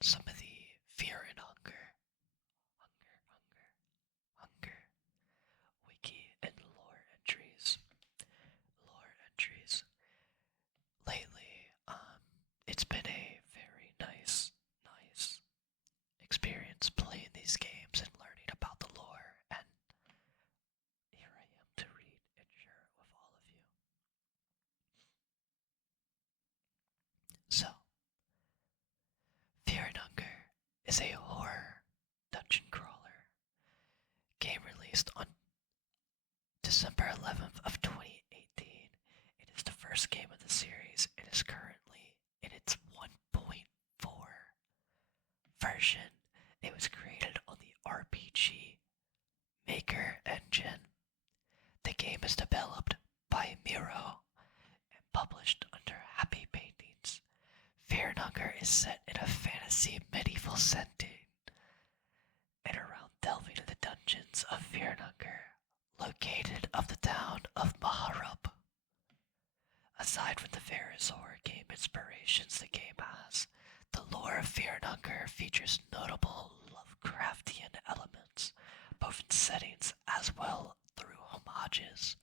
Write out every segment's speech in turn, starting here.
some of the fear and hunger wiki and lore entries. Lore entries. Lately, it's been a very nice experience playing these games and learning about the lore, and here I am to read and share it with all of you. So, Fear and Hunger is a horror dungeon crawler game released on December 11th of 2018. It is the first game of the series. It is currently in its 1.4 version. It was created on the RPG Maker engine. The game is developed by Miro and published under Happy Paintings. Fear and Hunger is set in a fantasy medieval setting and around delving into the dungeons of Fear and Hunger, located of the town of Maharup. Aside from the various horror game inspirations the game has, the lore of Fear and Hunger features notable Lovecraftian elements, both in settings as well through homages.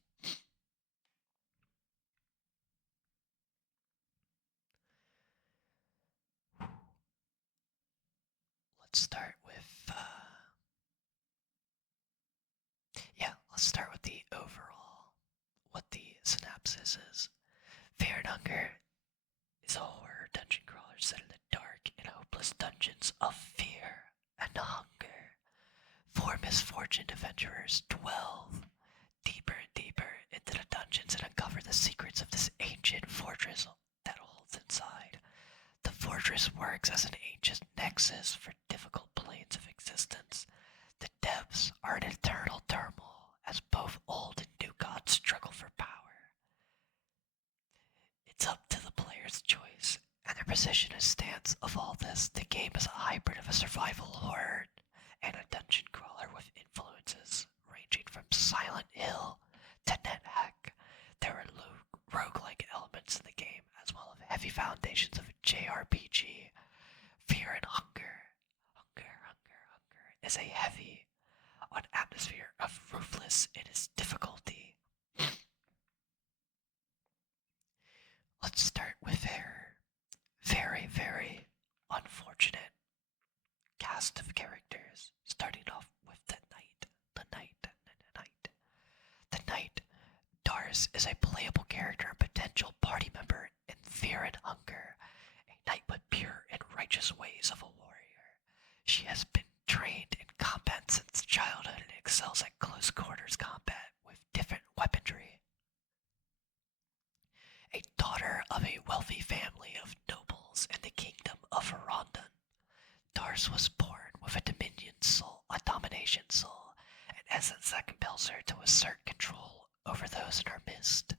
Let's start with let's start with the overall, what the synopsis is. Fear and Hunger is a horror dungeon crawler set in the dark and hopeless dungeons of fear and hunger. Four misfortuned adventurers delve deeper and deeper into the dungeons and uncover the secrets of this ancient fortress that holds inside. The fortress works as an ancient nexus for difficult planes of existence. The depths are an eternal turmoil as both old and new gods struggle for power. It's up to the player's choice and the position and stance of all this. The game is a hybrid of a survival horror and a dungeon crawler with influences ranging from Silent Hill to NetHack. There are roguelike elements in the game as well as heavy foundations of a JRPG. Fear and Hunger is a heavy on atmosphere of ruthless in its difficulty. Let's start with their very unfortunate cast of characters, starting off with the Knight. The Knight, Darus, is a playable character and potential party member in Fear and Hunger, a knight with pure and righteous ways of a warrior. She has been trained in combat since childhood and excels at close quarters combat with different weaponry. A daughter of a wealthy family of nobles in the kingdom of Rondon, Darus was born with a domination soul, an essence that compels her to assert control over those in her midst.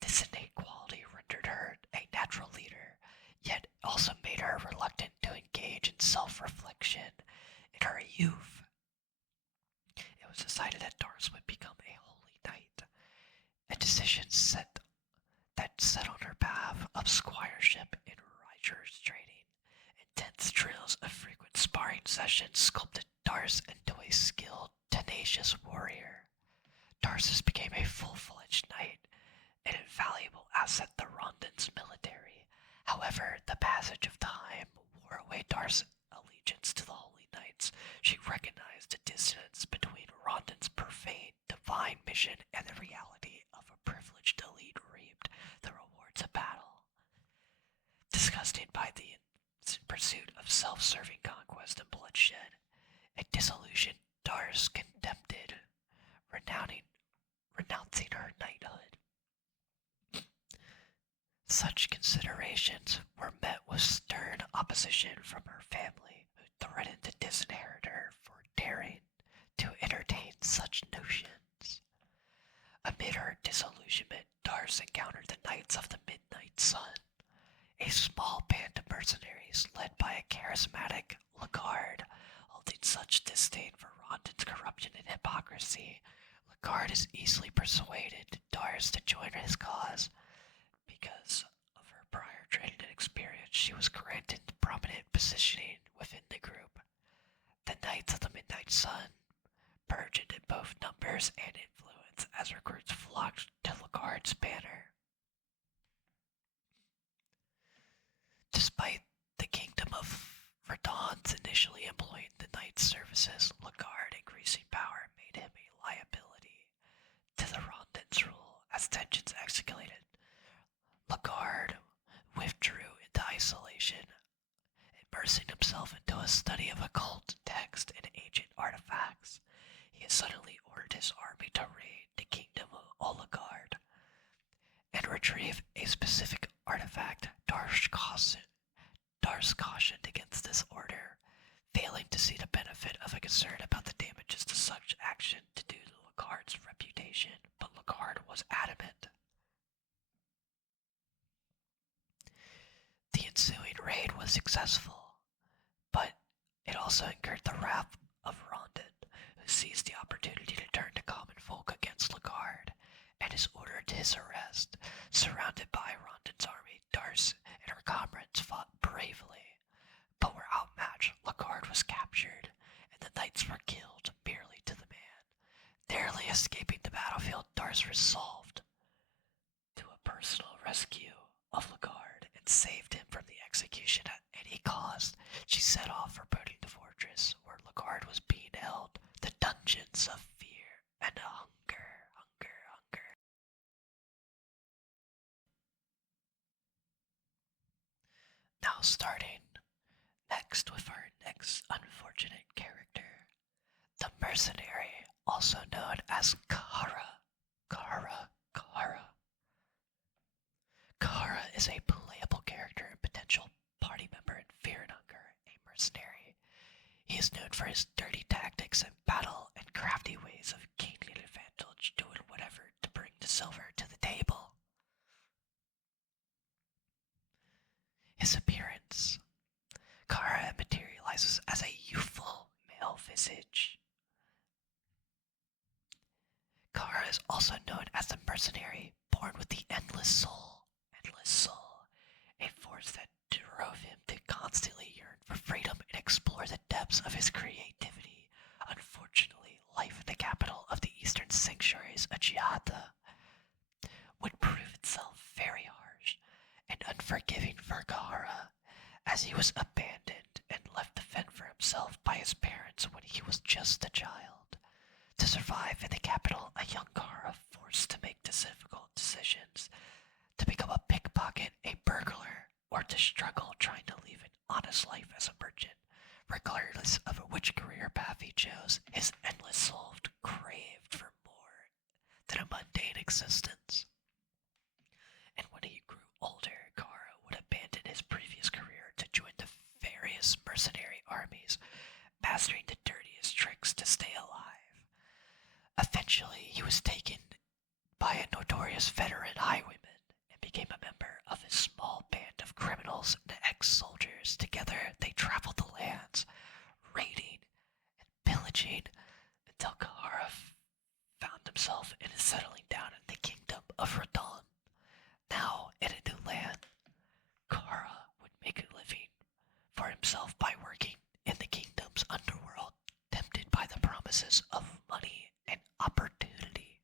This innate quality rendered her a natural leader, yet also made her reluctant to engage in self-reflection in her youth. It was decided that Darus would become a holy knight, a decision that set on her path of squireship in riders trading. Intense drills of frequent sparring sessions sculpted Darus into a skilled, tenacious warrior. Darus became a full-fledged knight, an invaluable asset to Rondon's military. However, the passage of time wore away Darus' allegiance to the Holy Knights. She recognized the dissonance between Rondon's profane, divine mission and the reality of a privileged elite reaped the rewards of battle. Disgusted by the pursuit of self-serving conquest and bloodshed, a disillusioned Darus contemplated renouncing her knighthood. Such considerations were met with stern opposition from her family, who threatened to disinherit her for daring to entertain such notions. Amid her disillusionment, Darus encountered the Knights of the Midnight Sun, a small band of mercenaries led by a charismatic Lagard. Holding such disdain for Rondon's corruption and hypocrisy, Lagard is easily persuaded Darus to join his cause because of her prior trained and experienced, she was granted prominent positioning within the group. The Knights of the Midnight Sun burgeoned in both numbers and influence as recruits flocked to Lagard's banner. Despite the kingdom of Verdon's initially employing the Knight's services, Lagard increasing power made him a liability to the Rondon's rule. As tensions escalated, Lagard withdrew into isolation, immersing himself into a study of occult text and ancient artifacts. He had suddenly ordered his army to raid the kingdom of Olagard and retrieve a specific artifact. Darus cautioned against this order, failing to see the benefit of a concern about the damages to such action to do to Lagard's reputation, but Lagard was adamant. The ensuing raid was successful, but it also incurred the wrath of Rondon, who seized the opportunity to turn the common folk against Lagard, and is ordered his arrest. Surrounded by Rondon's army, Darus and her comrades fought bravely, but were outmatched. Lagard was captured, and the knights were killed merely to the man. Narrowly escaping the battlefield, Darus resolved to a personal rescue of Lagard and saved him from the execution at any cost. She set off reporting the fortress where Lagard was being held, the dungeons of fear and hunger. Now starting next with our next unfortunate character, the mercenary, also known as Kahara. Kahara is a playable character and potential party member in Fear and Hunger, a mercenary. He is known for his dirty tactics in battle and crafty ways of gaining an advantage, doing whatever to bring the silver to the table. His appearance. Kahara materializes as a youthful male visage. Kahara is also known as the mercenary, born with the endless soul, a force that drove him to constantly yearn for freedom and explore the depths of his creativity. Unfortunately, life in the capital of the Eastern Sanctuaries, Ajiata, would prove itself very harsh and unforgiving for Kahara, as he was abandoned and left to fend for himself by his parents when he was just a child. To survive in the capital, a young Kahara forced to make difficult decisions, to become a pickpocket, a burglar, or to struggle trying to live an honest life as a merchant. Regardless of which career path he chose, his endless soul craved for more than a mundane existence. And when he grew older, Kahara would abandon his previous career to join the various mercenary armies, mastering the dirtiest tricks to stay alive. Eventually, he was taken by a notorious veteran highwayman and became a member of a small band of criminals and ex-soldiers. Together, they traveled the lands, raiding and pillaging until Kahara found himself in settling down in the kingdom of Radon. Now, in a new land, Kahara would make a living for himself by working in the kingdom's underworld, tempted by the promises of money and opportunity.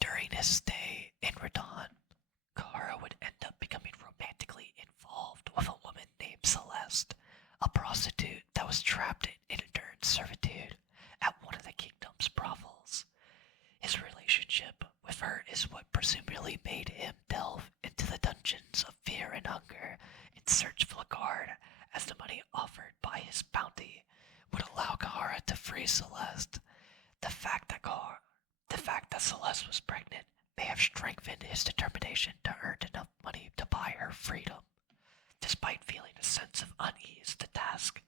During his stay in Radon, Kahara would end up becoming romantically involved with a woman named Celeste, a prostitute that was trapped in endured servitude at one of the kingdom's brothels. His relationship with her is what presumably made him delve into the dungeons of fear and hunger in search of Lagard, as the money offered by his bounty would allow Kahara to free Celeste. The fact that Celeste was pregnant may have strengthened his determination to earn enough money to buy her freedom. Despite feeling a sense of unease, the task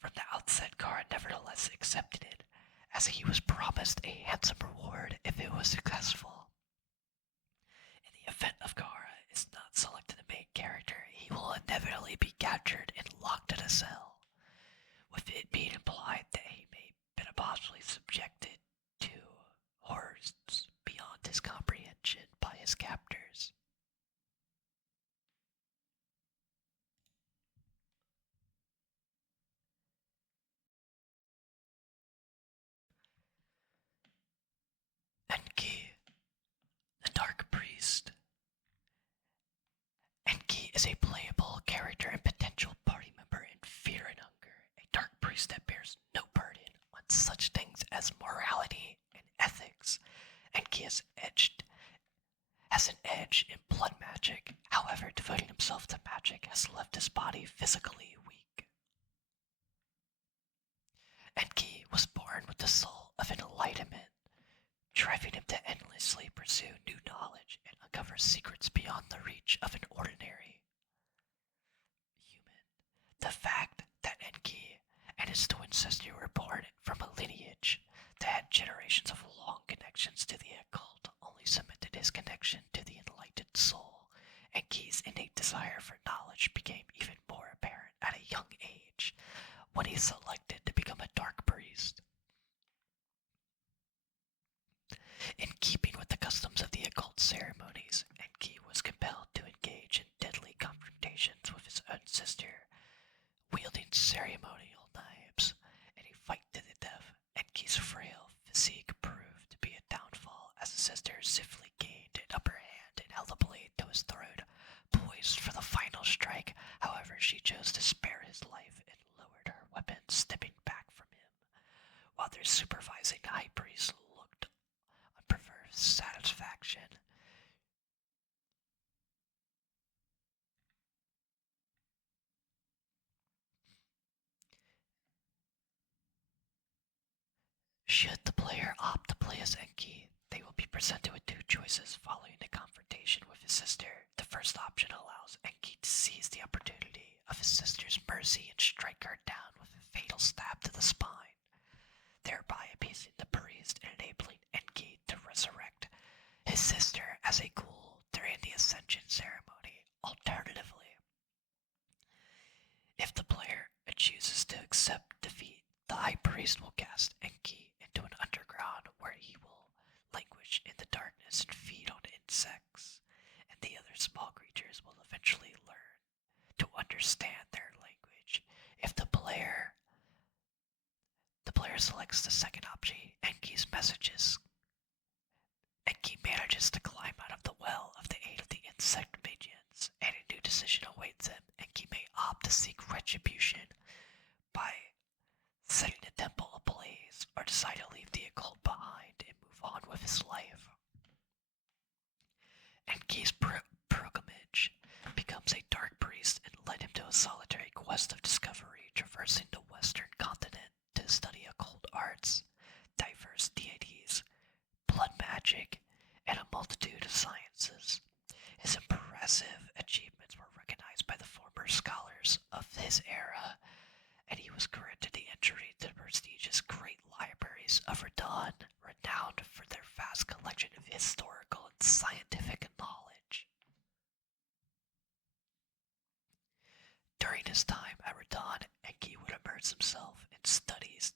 from the outset, Kahara nevertheless accepted it, as he was promised a handsome reward if it was successful. In the event of Kahara is not selected the main character, he will inevitably be captured and locked in a cell, with it being implied that he may be possibly subjected to horrors beyond his comprehension by his captor. priest. Enki is a playable character and potential party member in Fear and Hunger, a dark priest that bears no burden on such things as morality and ethics. Enki has an edge in blood magic, however, devoting himself to magic has left his body physically weak. Enki was born with the soul of enlightenment, driving him to endlessly pursue new knowledge and uncover secrets beyond the reach of an ordinary human. The fact that Enki and his twin sister were born from a lineage that had generations of long connections to the occult only cemented his connection to the enlightened soul. Enki's innate desire for knowledge became even more apparent at a young age when he selected to become a dark priest. In keeping with the customs of the occult ceremonies, Enki was compelled to engage in deadly confrontations with his own sister, wielding ceremonial knives in a fight to the death. Enki's frail physique proved to be a downfall as his sister swiftly gained an upper hand and held a blade to his throat, poised for the final strike. However, she chose to spare his life and lowered her weapon, stepping back from him, while their supervising high priest looked on perverse satisfaction. Should the player opt to play as Enki, they will be presented with two choices following a confrontation with his sister. The first option allows Enki to seize the opportunity of his sister's mercy and strike her down with a fatal stab to the spine, thereby appeasing the priest and enabling Enki to resurrect his sister as a ghoul during the Ascension ceremony. Alternatively, if the player chooses to accept defeat, the High Priest will cast Enki into an underground where he will languish in the darkness and feed on insects, and the other small creatures will eventually learn to understand their language. If the player selects the second option, Enki's messages. Enki manages to climb out of the well with the aid of the insect minions, and a new decision awaits him. Enki may opt to seek retribution by setting the temple ablaze, or decide to leave the occult behind and move on with his life. Enki's pilgrimage becomes a dark priest and led him to a solitary quest of discovery, traversing the western continent to study occult arts, diverse deities, blood magic, and a multitude of sciences. His impressive achievements were recognized by the former scholars of his era, and he was granted the entry to the prestigious Great Libraries of Ragnar, renowned for their vast collection of historical and scientific knowledge. During his time at Ragnar, Enki would immerse himself in studies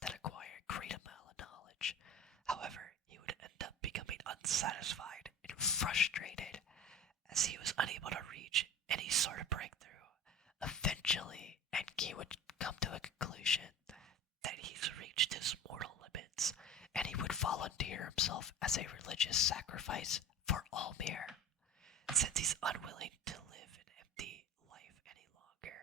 that acquired great amount of knowledge. However, he would end up becoming unsatisfied and frustrated as he was unable to reach any sort of breakthrough. Eventually, Enki would come to a conclusion that he's reached his mortal limits, and he would volunteer himself as a religious sacrifice for Almir. Since he's unwilling to live an empty life any longer,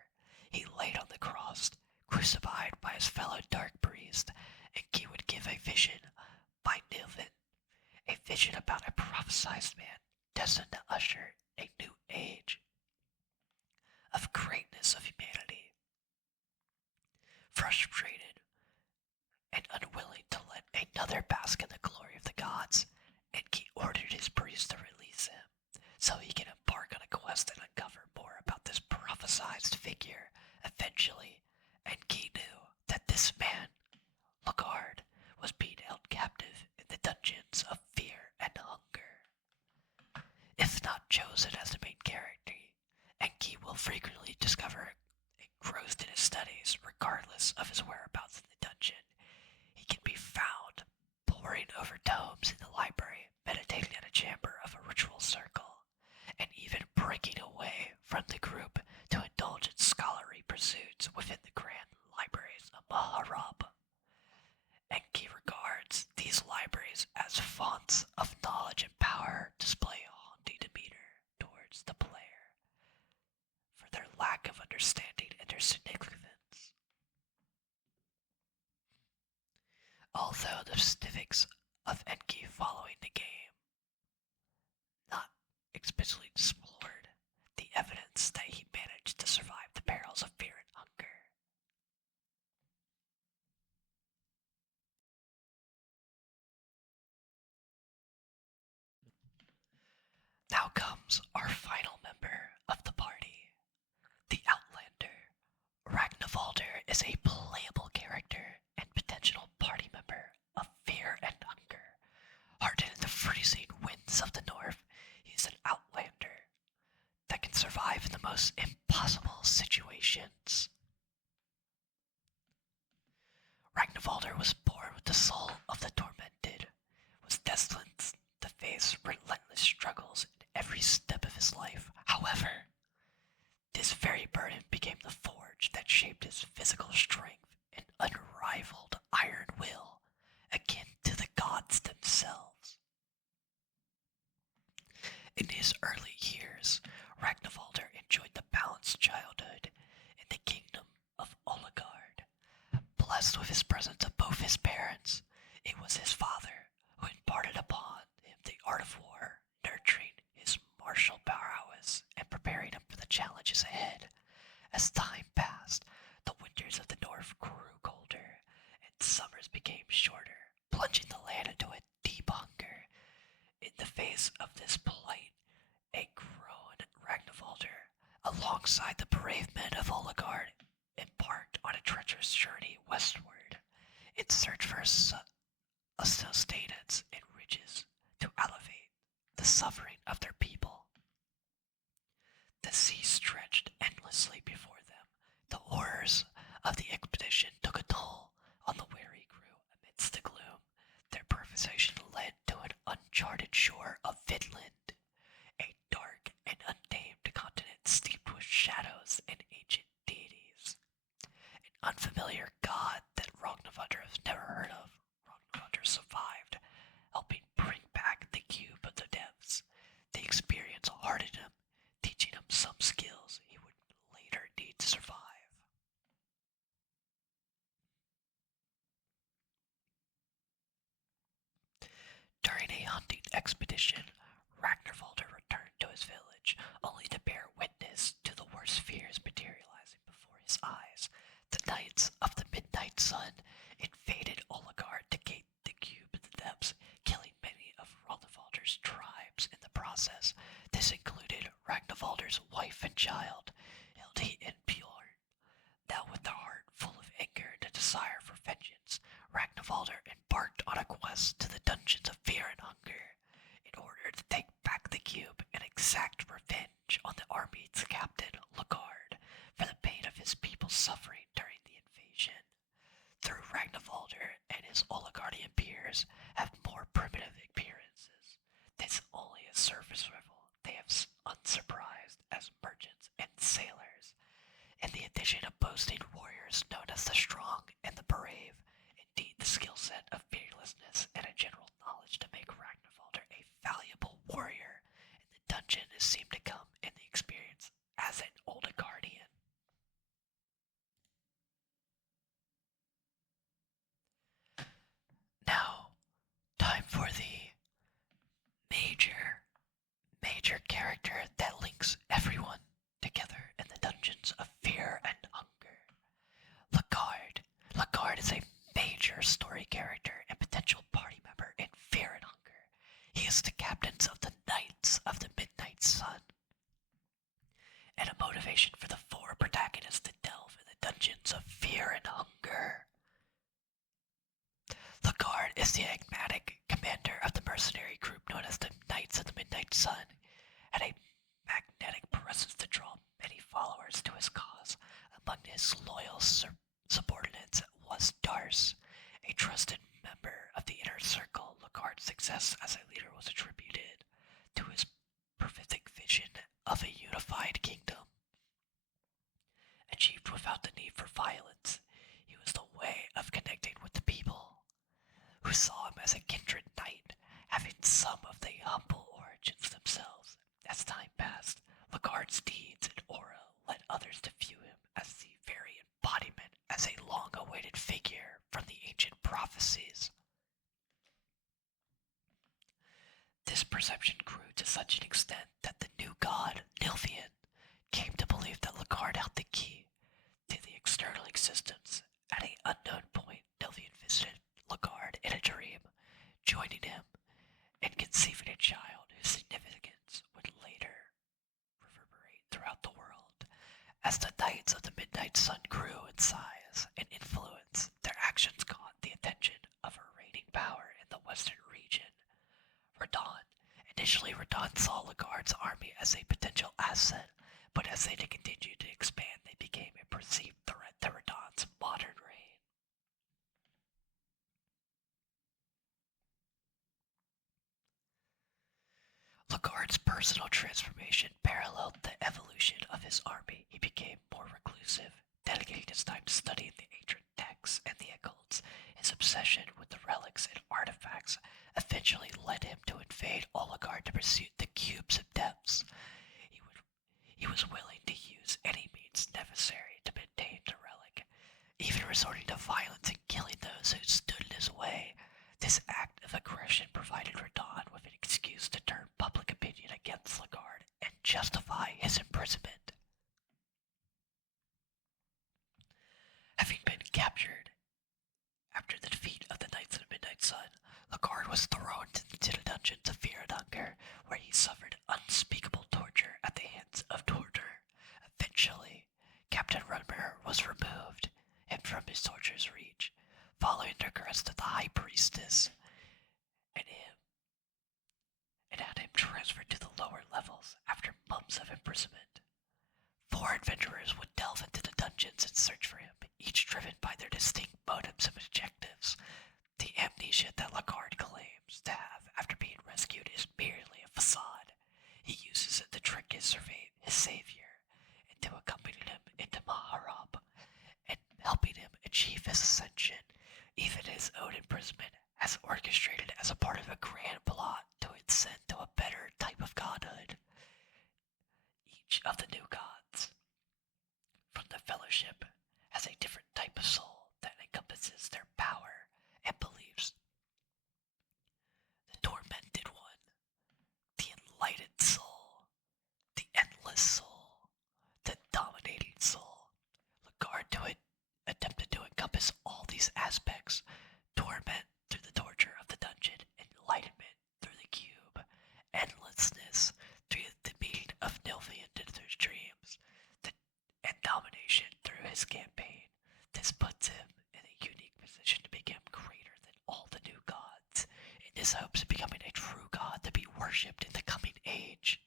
he laid on the cross, crucified by his fellow dark priest. Enki would give a vision by Nilvin, a vision about a prophesized man destined to usher a new age of greatness of humanity. Frustrated and unwilling to let another bask in the glory of the gods, Enki ordered his priest to release him, so he can embark on a quest and uncover more about this prophesized figure. Eventually, Enki knew that this man, Lagard, was being held captive in the dungeons of Fear and Hunger. If not chosen as the main character, Enki will frequently discover engrossed in his studies, regardless of his whereabouts in the dungeon. He can be found poring over tomes in the library, meditating in a chamber of a ritual circle, and even breaking away from the group to indulge in scholarly pursuits within the grand libraries of Maharab. Enki regards these libraries as fonts of knowledge and power, displaying lack of understanding and their significance. Although the specifics of Enki following the game not explicitly explored, the evidence that he managed to survive the perils of fear and hunger. Now comes our final member of the party, the Outlander. Ragnvaldr is a playable character and potential party member of fear and hunger. Hardened in the freezing winds of the north, he is an Outlander that can survive in the most impossible situations. Ragnvaldr was born with the soul of the tormented, was destined to face relentless struggles in every step of his life. However, this very burden became the forge that shaped his physical strength and unrivaled iron will, akin to the gods themselves. In his early years, Ragnvaldr enjoyed the balanced childhood in the kingdom of Lagard. Blessed with his presence of both his parents, it was his father who imparted upon him the art of war, nurturing his martial prowess and preparing him for the challenges ahead. As time passed, the winters of the north grew colder, and summers became shorter, plunging the land into a deep hunger. In the face of this plight, a grown Ragnvaldr, alongside the brave men of Lagard, embarked on a treacherous journey westward in search for sustenance and riches to alleviate the suffering of their people. The sea stretched endlessly before them. The horrors of the expedition took a toll on the weary crew amidst the gloom. Their precipitation led to an uncharted shore of Vinland, a dark and untamed continent steeped with shadows and ancient deities. An unfamiliar god that Ragnvaldr has never heard of. Ragnvaldr survived, helping bring back the cube of the depths. The experience hardened him, teaching him some skills he would later need to survive. During a hunting expedition, Ragnvaldr returned to his village, only to bear witness to the worst fears materializing before his eyes. The Knights of the Midnight Sun invaded Lagard to gate the cube in the depths, killing many of Ragnvaldr's tribes in the process. This included Ragnvaldr's wife and child, Hildi and Bjorn. Now with a heart full of anger and a desire for vengeance, Ragnvaldr embarked on a quest to the dungeons of fear and hunger in order to take back the cube and exact revenge on the army's captain, Lagard, for the pain of his people's suffering during the invasion. Though Ragnvaldr and his Olagardian peers have more primitive appearances, this only a surface level. They have unsurprised as merchants and sailors. In the addition of boasting warriors known as the strong and the brave, indeed the skill set of fearlessness and a general knowledge to make Ragnvaldr a valuable warrior in the dungeon is seemed to come in the experience as an old guardian. Now, time for the major character that links everyone together in the dungeons of fear and hunger. Lagard. Lagard is a major story character and potential party member in Fear and Hunger. He is the captain of the Knights of the Midnight Sun, and a motivation for the four protagonists to delve in the dungeons of fear and hunger. Lagard is the enigmatic commander of the mercenary group known as the Knights of the Midnight Sun, and a magnetic presence to draw many followers to his cause. Among his loyal subordinates was Darus, a trusted member of the inner circle. Lagard's success as a leader was attributed to his prophetic vision of a unified kingdom, achieved without the need for violence. He was the way of connecting with the people, who saw him as a kindred knight, having some of the humble origins themselves. As time passed, Lagard's deeds and aura led others to view him as the very embodiment, as a long-awaited figure from the ancient prophecies. This perception grew to such an extent that the new god, Nilfian, came to believe that Lagard held the key to the external existence. At an unknown point, Nilfian visited Lagard in a dream, joining him and conceiving a child whose significance would later reverberate throughout the world. As the Knights of the Midnight Sun grew in size and influence, their actions caught the attention of a reigning power in the western region, Radon. Initially, Radon saw Lagard's army as a potential asset, but as they continued to expand, they became a perceived threat to Radon's modern reign. Lagard's personal transformation paralleled the evolution of his army. He became more reclusive, dedicating his time to studying the ancient texts and the occults. His obsession with the relics and artifacts eventually led him to invade Oligard to pursue the cubes of depths. He was willing to use any means necessary to maintain the relic, even resorting to violence and killing those who stood in his way. This act of aggression provided Radon with an excuse to turn public opinion against Lagard and justify his imprisonment. Having been captured after the defeat of the Knights of the Midnight Sun, Lagard was thrown into the dungeons of Fear and Hunger, where he suffered unspeakable torture at the hands of Tortur. Eventually, Captain Ragnar was removed and from his torture's reach, following the request of the High Priestess, and had him transferred to the lower levels after months of imprisonment. 4 adventurers would delve into the dungeons and search for him, each driven by their distinct motives and objectives. The amnesia that Lagard claims to have after being rescued is merely a facade. He uses it to trick his savior into accompanying him into Maharab and helping him achieve his ascension. Even his own imprisonment as orchestrated as a part of a grand plot to ascend to a better type of godhood. Each of the new gods from the Fellowship has a different type of soul that encompasses their power and beliefs. The Tormented One, the Enlightened Soul, the Endless Soul, the Dominating Soul. Lagard attempted to encompass all these aspects: torment through the torture of the dungeon, enlightenment through the cube, endlessness through the meeting of Nilfian in their dreams, and domination through his campaign. This puts him in a unique position to become greater than all the new gods, in his hopes of becoming a true god to be worshipped in the coming age.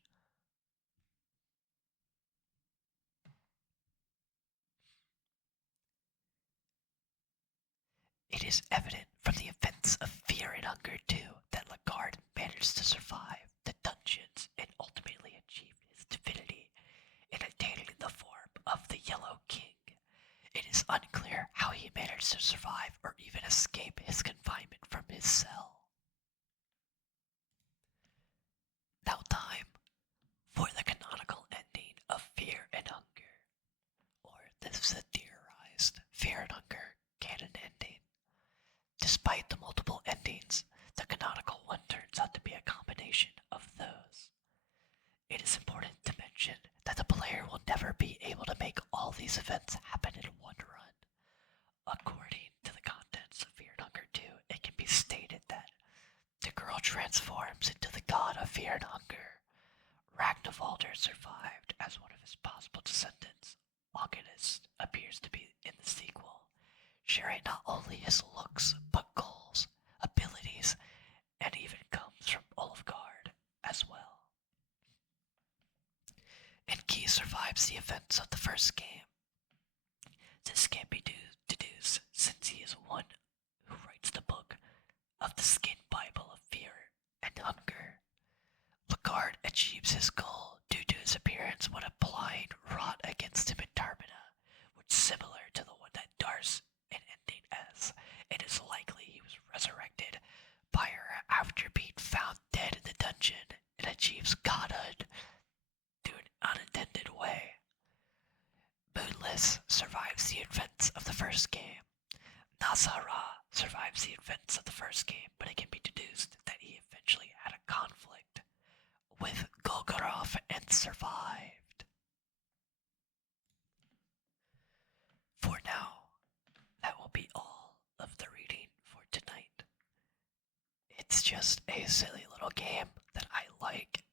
It is evident from the events of Fear and Hunger too that Lagard managed to survive the dungeons and ultimately achieved his divinity in attaining the form of the Yellow King. It is unclear how he managed to survive or even escape his confinement from his cell. Now time for the canonical ending of Fear and Hunger, or the theorized Fear and Hunger canon ending. Despite the multiple endings, the canonical one turns out to be a combination of those. It is important to mention that the player will never be able to make all these events happen in one run. According to the contents of Fear and Hunger 2, it can be stated that the girl transforms into the god of Fear and Hunger. Ragnar survived as one of his possible descendants. Augustus appears to be in the sequel, sharing not only his looks, but goals, abilities, and even comes from Olafgard as well. And Key survives the events of the first game. This can't be deduced since he is one who writes the book of the Skin Bible of Fear and Hunger. Lagard achieves his goal due to his appearance when applying wrought against him in Termina, which is similar to the one that Darus and ending as. It is likely he was resurrected by her after being found dead in the dungeon and achieves godhood through an unintended way. Darus survives the events of the first game. Nazara survives the events of the first game, but it can be deduced that he eventually had a conflict with Golgoroth and survived. For now, that will be all of the reading for tonight. It's just a silly little game that I like,